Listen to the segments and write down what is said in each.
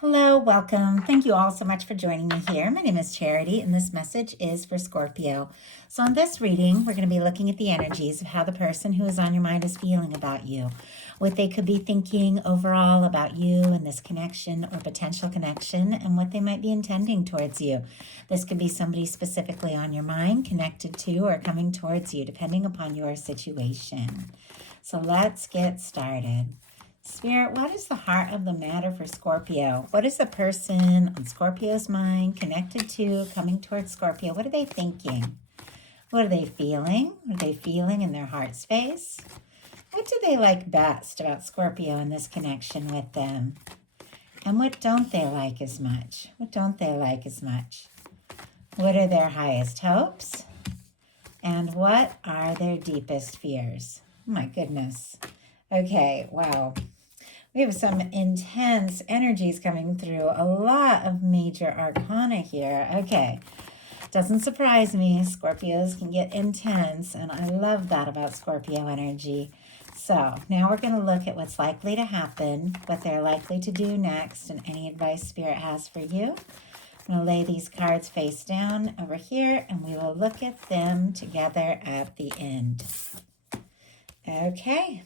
Hello, welcome. Thank you all so much for joining me here. My name is Charity, and this message is for Scorpio. So, in this reading, we're going to be looking at the energies of how the person who is on your mind is feeling about you, what they could be thinking overall about you and this connection or potential connection, and what they might be intending towards you. This could be somebody specifically on your mind, connected to, or coming towards you, depending upon your situation. So, let's get started. Spirit, what is the heart of the matter for Scorpio? What is the person on Scorpio's mind connected to, coming towards Scorpio? What are they thinking? What are they feeling? What are they feeling in their heart space? What do they like best about Scorpio and this connection with them? And what don't they like as much? What don't they like as much? What are their highest hopes? And what are their deepest fears? Oh my goodness. Okay, wow. We have some intense energies coming through. A lot of major arcana here. Okay. Doesn't surprise me. Scorpios can get intense, and I love that about Scorpio energy. So now we're going to look at what's likely to happen, what they're likely to do next, and any advice Spirit has for you. I'm going to lay these cards face down over here, and we will look at them together at the end. Okay.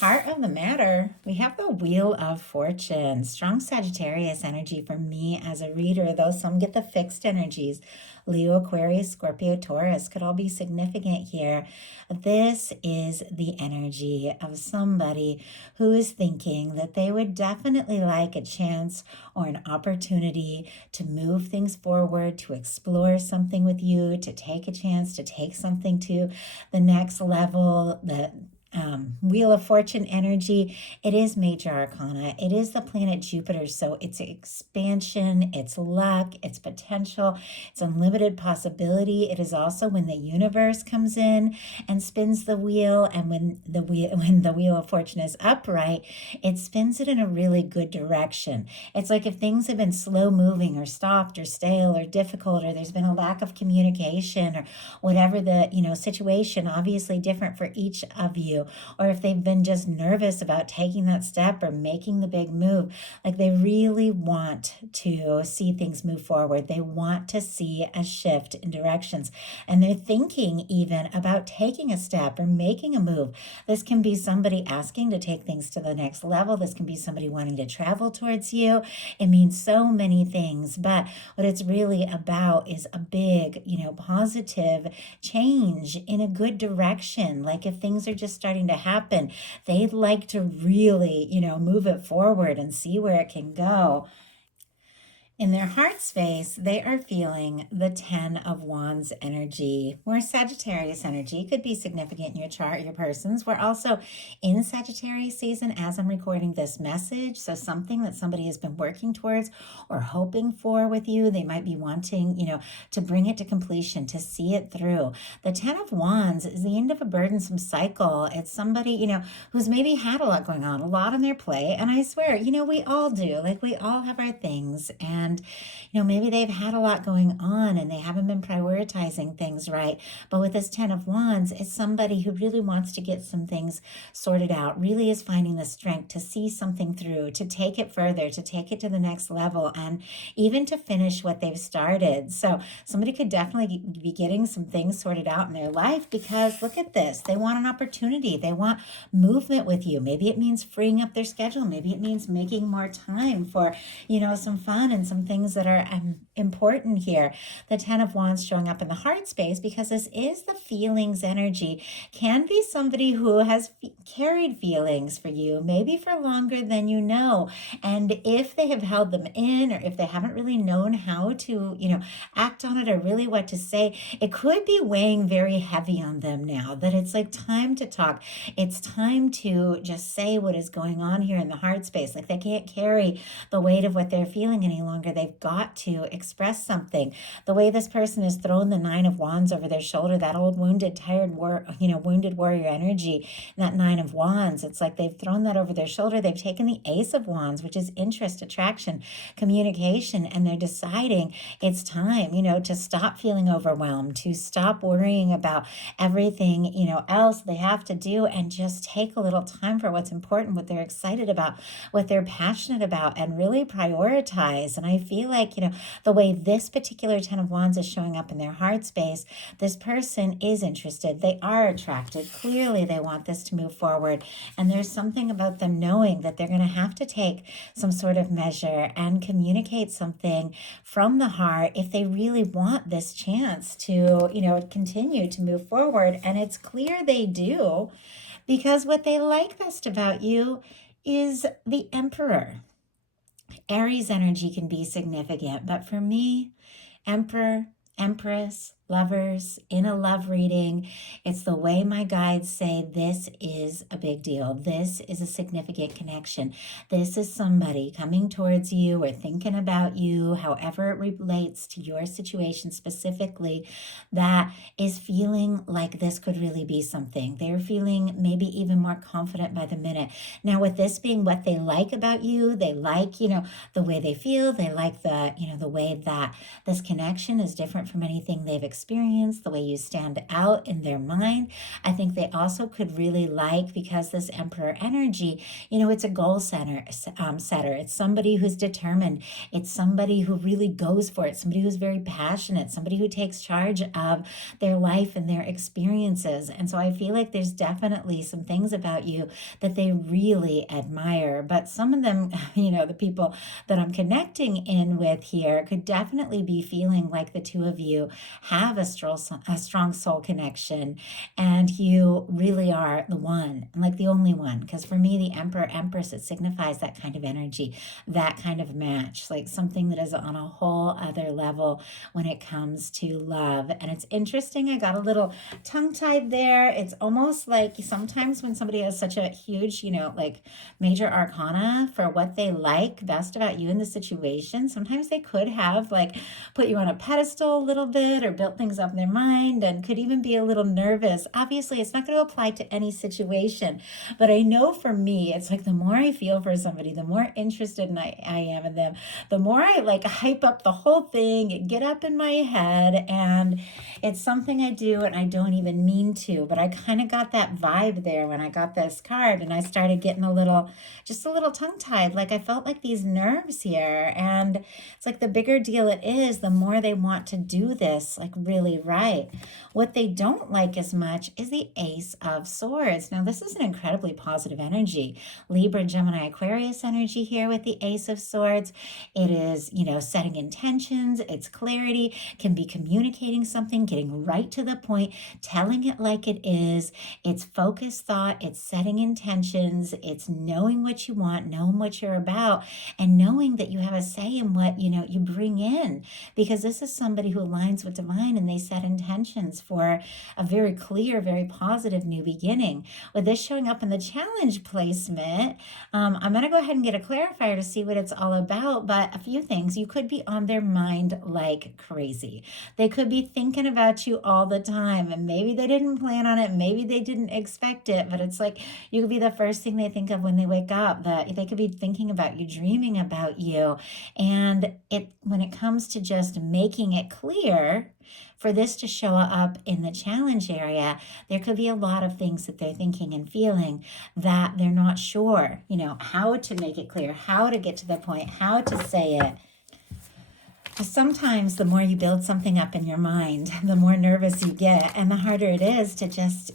Heart of the matter, we have the Wheel of Fortune. Strong Sagittarius energy for me as a reader, though some get the fixed energies. Leo, Aquarius, Scorpio, Taurus could all be significant here. This is the energy of somebody who is thinking that they would definitely like a chance or an opportunity to move things forward, to explore something with you, to take a chance, to take something to the next level. The Wheel of Fortune energy, it is major arcana. It is the planet Jupiter, so it's expansion, it's luck, it's potential, it's unlimited possibility. It is also when the universe comes in and spins the wheel, and when the wheel of Fortune is upright, it spins it in a really good direction. It's like if things have been slow moving or stopped or stale or difficult, or there's been a lack of communication or whatever the situation, obviously different for each of you. Or if they've been just nervous about taking that step or making the big move, like they really want to see things move forward. They want to see a shift in directions, and they're thinking even about taking a step or making a move. This can be somebody asking to take things to the next level. This can be somebody wanting to travel towards you. It means so many things, but what it's really about is a big, positive change in a good direction. Like if things are just starting to happen, they'd like to really, move it forward and see where it can go. In their heart space, they are feeling the 10 of Wands energy. Where Sagittarius energy could be significant in your chart, your person's. We're also in Sagittarius season as I'm recording this message. So something that somebody has been working towards or hoping for with you, they might be wanting, to bring it to completion, to see it through. The 10 of Wands is the end of a burdensome cycle. It's somebody, who's maybe had a lot going on, a lot on their plate. And I swear, we all do. Like we all have our things. And maybe they've had a lot going on and they haven't been prioritizing things right. But with this 10 of Wands, it's somebody who really wants to get some things sorted out, really is finding the strength to see something through, to take it further, to take it to the next level, and even to finish what they've started. So somebody could definitely be getting some things sorted out in their life, because look at this. They want an opportunity. They want movement with you. Maybe it means freeing up their schedule. Maybe it means making more time for, some fun and some things that are important here. The 10 of Wands showing up in the heart space, because this is the feelings energy, can be somebody who has carried feelings for you, maybe for longer than you know. And if they have held them in, or if they haven't really known how to, act on it or really what to say, it could be weighing very heavy on them now, that it's like time to talk. It's time to just say what is going on here in the heart space. Like they can't carry the weight of what they're feeling any longer. longer. They've got to express something. The way this person has thrown the Nine of Wands over their shoulder, that old wounded, tired, wounded warrior energy, that Nine of Wands, it's like they've thrown that over their shoulder. They've taken the Ace of Wands, which is interest, attraction, communication, and they're deciding it's time, to stop feeling overwhelmed, to stop worrying about everything, else they have to do, and just take a little time for what's important, what they're excited about, what they're passionate about, and really prioritize. And I feel like, the way this particular Ten of Wands is showing up in their heart space, this person is interested. They are attracted. Clearly, they want this to move forward. And there's something about them knowing that they're going to have to take some sort of measure and communicate something from the heart if they really want this chance to, continue to move forward. And it's clear they do, because what they like best about you is the Emperor. Aries energy can be significant, but for me, Emperor, Empress, lovers, in a love reading, it's the way my guides say this is a big deal. This is a significant connection. This is somebody coming towards you or thinking about you, however it relates to your situation specifically, that is feeling like this could really be something. They're feeling maybe even more confident by the minute. Now, with this being what they like about you, they like, the way they feel, they like the way that this connection is different from anything they've experienced, the way you stand out in their mind. I think they also could really like, because this Emperor energy, it's a goal setter. It's somebody who's determined. It's somebody who really goes for it, somebody who's very passionate, somebody who takes charge of their life and their experiences. And so I feel like there's definitely some things about you that they really admire. But some of them, the people that I'm connecting in with here could definitely be feeling like the two of you have a strong soul connection, and you really are the one, and like the only one. Because for me, the Emperor, Empress, it signifies that kind of energy, that kind of match, like something that is on a whole other level when it comes to love. And it's interesting, I got a little tongue-tied there. It's almost like sometimes when somebody has such a huge, major arcana for what they like best about you in the situation, sometimes they could have put you on a pedestal a little bit, or built things up in their mind, and could even be a little nervous. Obviously, it's not going to apply to any situation, but I know for me, it's like the more I feel for somebody, the more interested I am in them, the more I hype up the whole thing, get up in my head, and it's something I do and I don't even mean to, but I kind of got that vibe there when I got this card, and I started getting just a little tongue-tied. Like I felt like these nerves here, and it's like the bigger deal it is, the more they want to do this really right. What they don't like as much is the Ace of Swords. Now, this is an incredibly positive energy. Libra, Gemini, Aquarius energy here with the Ace of Swords. It is, setting intentions, it's clarity, can be communicating something, getting right to the point, telling it like it is. It's focused thought, it's setting intentions, it's knowing what you want, knowing what you're about, and knowing that you have a say in what, you bring in, because this is somebody who aligns with divine, and they set intentions for a very clear, very positive new beginning. With this showing up in the challenge placement, I'm going to go ahead and get a clarifier to see what it's all about. But a few things: you could be on their mind like crazy. They could be thinking about you all the time, and maybe they didn't plan on it, maybe they didn't expect it, but it's like you could be the first thing they think of when they wake up. That they could be thinking about you, dreaming about you. And when it comes to just making it clear for this to show up in the challenge area, there could be a lot of things that they're thinking and feeling that they're not sure, how to make it clear, how to get to the point, how to say it. Sometimes the more you build something up in your mind, the more nervous you get, and the harder it is to just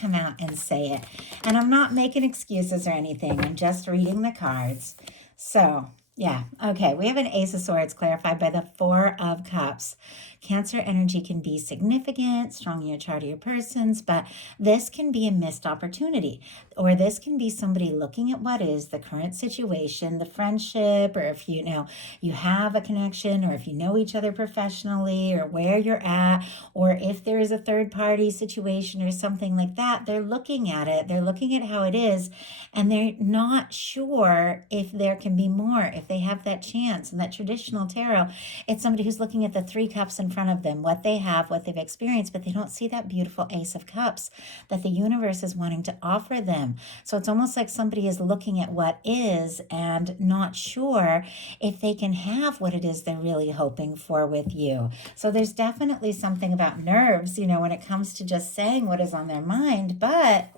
come out and say it. And I'm not making excuses or anything. I'm just reading the cards. So, yeah. Okay. We have an Ace of Swords clarified by the Four of Cups. Cancer energy can be significant, strong in your chart of your persons, but this can be a missed opportunity, or this can be somebody looking at what is the current situation, the friendship, or if you have a connection, or if you know each other professionally, or where you're at, or if there is a third party situation or something like that. They're looking at it, they're looking at how it is, and they're not sure if there can be more, if they have that chance. And that traditional tarot, it's somebody who's looking at the three cups in front of them, what they have, what they've experienced, but they don't see that beautiful Ace of Cups that the universe is wanting to offer them. So it's almost like somebody is looking at what is and not sure if they can have what it is they're really hoping for with you. So there's definitely something about nerves, when it comes to just saying what is on their mind, but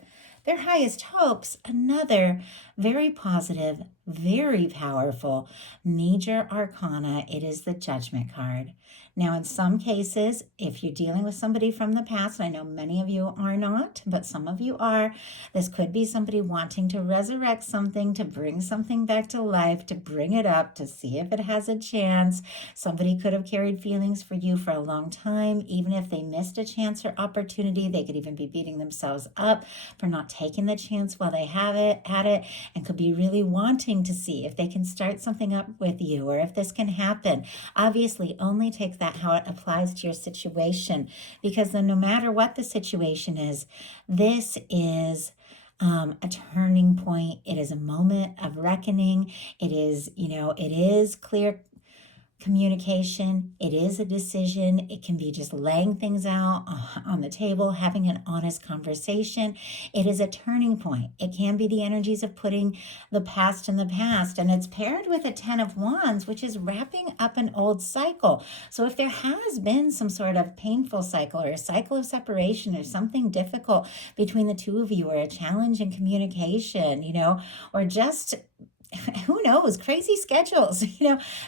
their highest hopes, another very positive, very powerful major arcana. It is the Judgment card. Now, in some cases, if you're dealing with somebody from the past, and I know many of you are not, but some of you are, this could be somebody wanting to resurrect something, to bring something back to life, to bring it up, to see if it has a chance. Somebody could have carried feelings for you for a long time. Even if they missed a chance or opportunity, they could even be beating themselves up for not taking the chance while they have it at it, and could be really wanting to see if they can start something up with you or if this can happen. Obviously, only take that how it applies to your situation, because then no matter what the situation is, this is a turning point. It is a moment of reckoning. It is, it is clear communication. It is a decision. It can be just laying things out on the table, having an honest conversation. It is a turning point. It can be the energies of putting the past in the past. And it's paired with a 10 of Wands, which is wrapping up an old cycle. So if there has been some sort of painful cycle or a cycle of separation or something difficult between the two of you, or a challenge in communication, or just who knows, crazy schedules,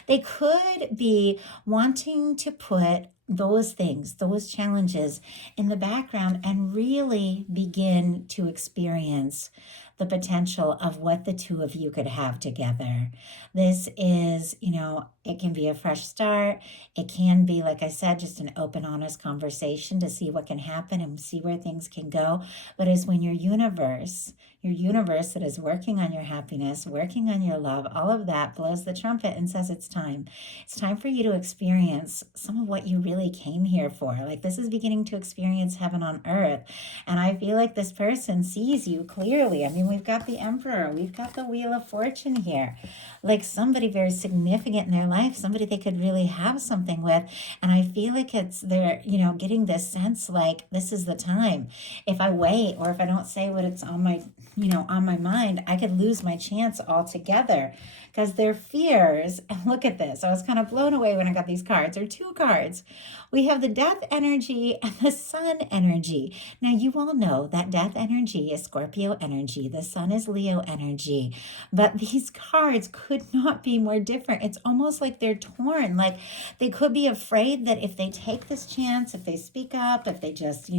they could be wanting to put those things, those challenges in the background and really begin to experience the potential of what the two of you could have together. This is, it can be a fresh start. It can be, like I said, just an open, honest conversation to see what can happen and see where things can go. But it's when your universe that is working on your happiness, working on your love, all of that blows the trumpet and says it's time. It's time for you to experience some of what you really came here for. Like, this is beginning to experience heaven on earth. And I feel like this person sees you clearly. I mean, we've got the Emperor, we've got the Wheel of Fortune here. Like somebody very significant in their life, somebody they could really have something with. And I feel like they're, getting this sense like this is the time. If I wait, or if I don't say what it's on my mind, I could lose my chance altogether, because their fears, and look at this, I was kind of blown away when I got these cards, or two cards. We have the Death energy and the Sun energy. Now, you all know that Death energy is Scorpio energy, the Sun is Leo energy, but these cards could not be more different. It's almost like they're torn. Like, they could be afraid that if they take this chance, if they speak up, if they just,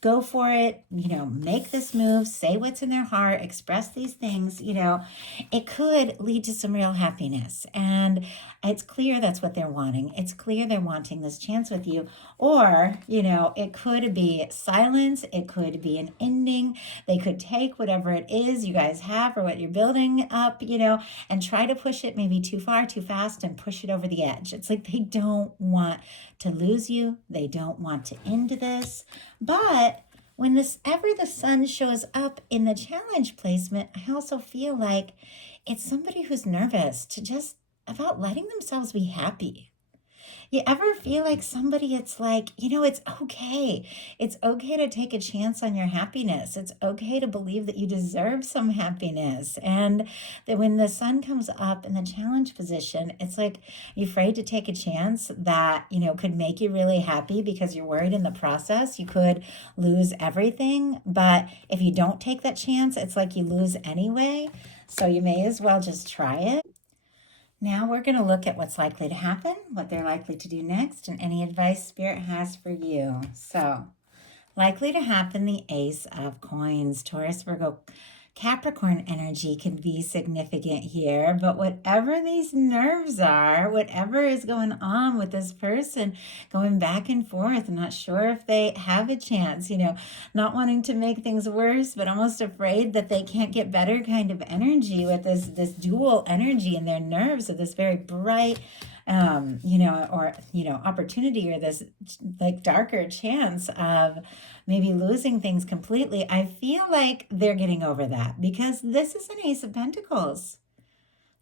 go for it, make this move, say what's in their heart, express these things, it could lead to some real happiness. And it's clear that's what they're wanting. It's clear they're wanting this chance with you. Or, it could be silence. It could be an ending. They could take whatever it is you guys have or what you're building up, and try to push it maybe too far, too fast, and push it over the edge. It's like they don't want to lose you. They don't want to end this. But when ever the Sun shows up in the challenge placement, I also feel like it's somebody who's nervous to just about letting themselves be happy. You ever feel like somebody, it's like, it's okay. It's okay to take a chance on your happiness. It's okay to believe that you deserve some happiness. And that when the Sun comes up in the challenge position, it's like you're afraid to take a chance that, could make you really happy, because you're worried in the process you could lose everything. But if you don't take that chance, it's like you lose anyway. So you may as well just try it. Now we're going to look at what's likely to happen, what they're likely to do next, and any advice Spirit has for you. So, likely to happen, the Ace of Coins. Taurus, Virgo, Capricorn energy can be significant here, but whatever these nerves are, whatever is going on with this person going back and forth, not sure if they have a chance, not wanting to make things worse, but almost afraid that they can't get better kind of energy with this dual energy in their nerves of this very bright, opportunity, or this like darker chance of maybe losing things completely. I feel like they're getting over that, because this is an Ace of Pentacles.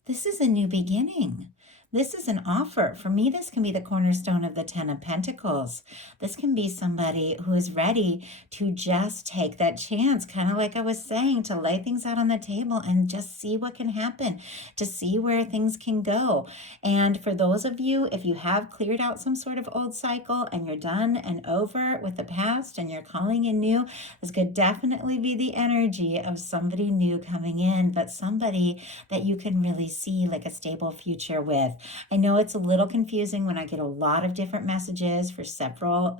This is a new beginning. This is an offer. For me, this can be the cornerstone of the Ten of Pentacles. This can be somebody who is ready to just take that chance, kind of like I was saying, to lay things out on the table and just see what can happen, to see where things can go. And for those of you, if you have cleared out some sort of old cycle and you're done and over with the past and you're calling in new, this could definitely be the energy of somebody new coming in, but somebody that you can really see like a stable future with. I know it's a little confusing when I get a lot of different messages for several,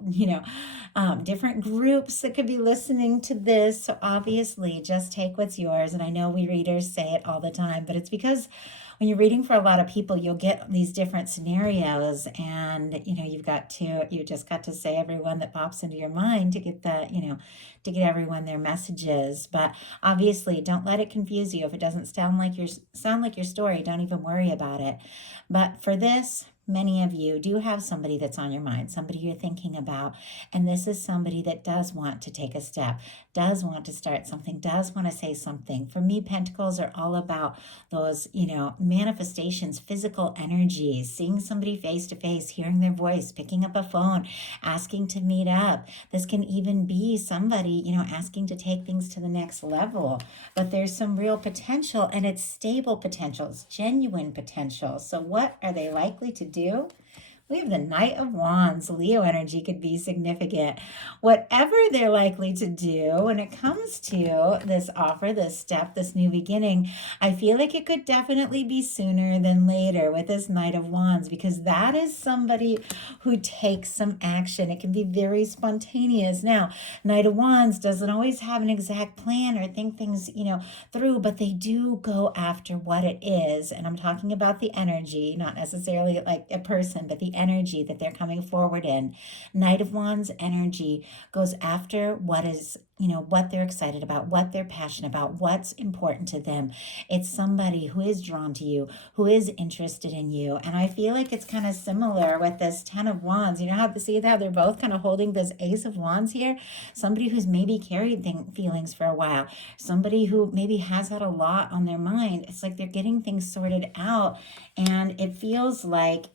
different groups that could be listening to this. So obviously, just take what's yours. And I know we readers say it all the time, but it's because when you're reading for a lot of people, you'll get these different scenarios, and you just got to say everyone that pops into your mind to get to get everyone their messages. But obviously, don't let it confuse you. If it doesn't sound like your story, don't even worry about it. But for this, many of you do have somebody that's on your mind, somebody you're thinking about, and this is somebody that does want to take a step, does want to start something, does want to say something. For me, Pentacles are all about those, manifestations, physical energies, seeing somebody face to face, hearing their voice, picking up a phone, asking to meet up. This can even be somebody, asking to take things to the next level. But there's some real potential, and it's stable potential, it's genuine potential. So what are they likely to do? We have the Knight of Wands. Leo energy could be significant. Whatever they're likely to do when it comes to this offer, this step, this new beginning, I feel like it could definitely be sooner than later with this Knight of Wands, because that is somebody who takes some action. It can be very spontaneous. Now, Knight of Wands doesn't always have an exact plan or think things, through, but they do go after what it is. And I'm talking about the energy, not necessarily like a person, but the energy that they're coming forward in. Knight of Wands energy goes after what is, what they're excited about, what they're passionate about, what's important to them. It's somebody who is drawn to you, who is interested in you. And I feel like it's kind of similar with this Ten of Wands. You know how they're both kind of holding this Ace of Wands here? Somebody who's maybe carried feelings for a while, somebody who maybe has had a lot on their mind. It's like they're getting things sorted out, and it feels like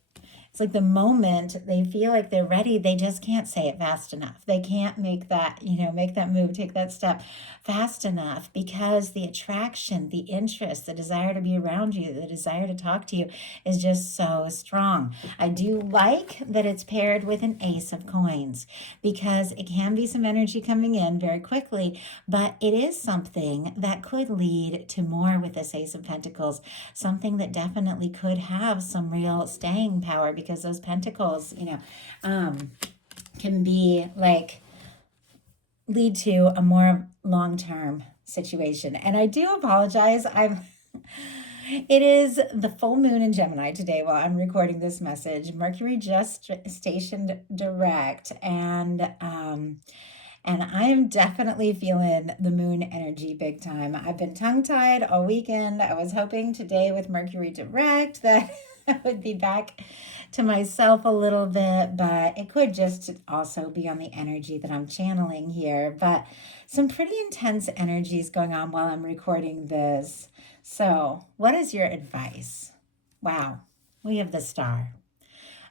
it's like the moment they feel like they're ready, they just can't say it fast enough. They can't make that move, take that step fast enough, because the attraction, the interest, the desire to be around you, the desire to talk to you is just so strong. I do like that it's paired with an Ace of Coins, because it can be some energy coming in very quickly, but it is something that could lead to more with this Ace of Pentacles, something that definitely could have some real staying power, because those pentacles, can be like lead to a more long-term situation. And I do apologize. It is the full moon in Gemini today while I'm recording this message. Mercury just stationed direct, and I am definitely feeling the moon energy big time. I've been tongue-tied all weekend. I was hoping today with Mercury direct that I would be back to myself a little bit, but it could just also be on the energy that I'm channeling here. But some pretty intense energies going on while I'm recording this. So, what is your advice? Wow, we have the Star.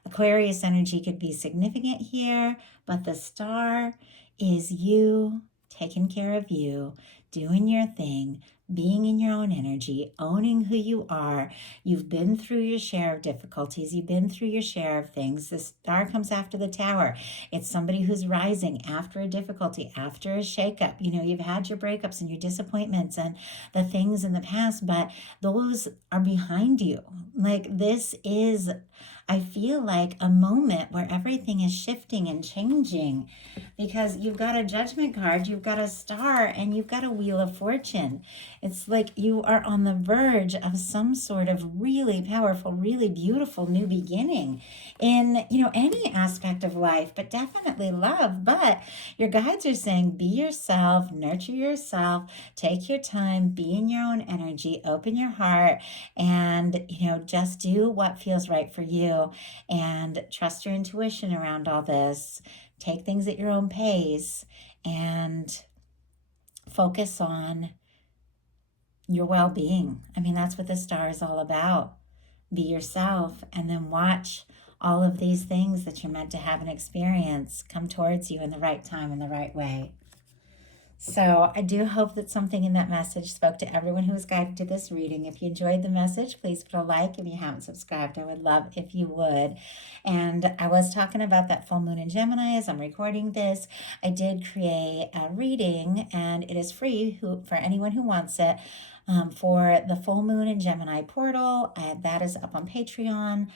Aquarius energy could be significant here, but the Star is you taking care of you, doing your thing, being in your own energy, owning who you are. You've been through your share of difficulties. You've been through your share of things. The Star comes after the Tower. It's somebody who's rising after a difficulty, after a shakeup. You've had your breakups and your disappointments and the things in the past, but those are behind you. Like, this is, I feel like, a moment where everything is shifting and changing, because you've got a Judgment card, you've got a Star, and you've got a Wheel of Fortune. It's like you are on the verge of some sort of really powerful, really beautiful new beginning in, any aspect of life, but definitely love. But your guides are saying, be yourself, nurture yourself, take your time, be in your own energy, open your heart, and, just do what feels right for you, and trust your intuition around all this. Take things at your own pace and focus on your well-being. I mean, that's what the star is all about. Be yourself, and then watch all of these things that you're meant to have and experience come towards you in the right time, in the right way. So I do hope that something in that message spoke to everyone who was guided to this reading. If you enjoyed the message, please put a like. If you haven't subscribed, I would love if you would. And I was talking about that full moon in Gemini as I'm recording this. I did create a reading, and it is free for anyone who wants it. For the full moon in Gemini portal, that is up on Patreon.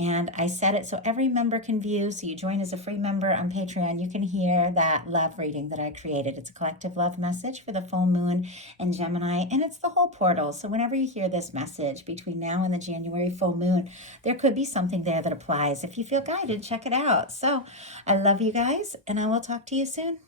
And I set it so every member can view. So you join as a free member on Patreon, you can hear that love reading that I created. It's a collective love message for the full moon in Gemini, and it's the whole portal. So whenever you hear this message between now and the January full moon, there could be something there that applies. If you feel guided, check it out. So I love you guys, and I will talk to you soon.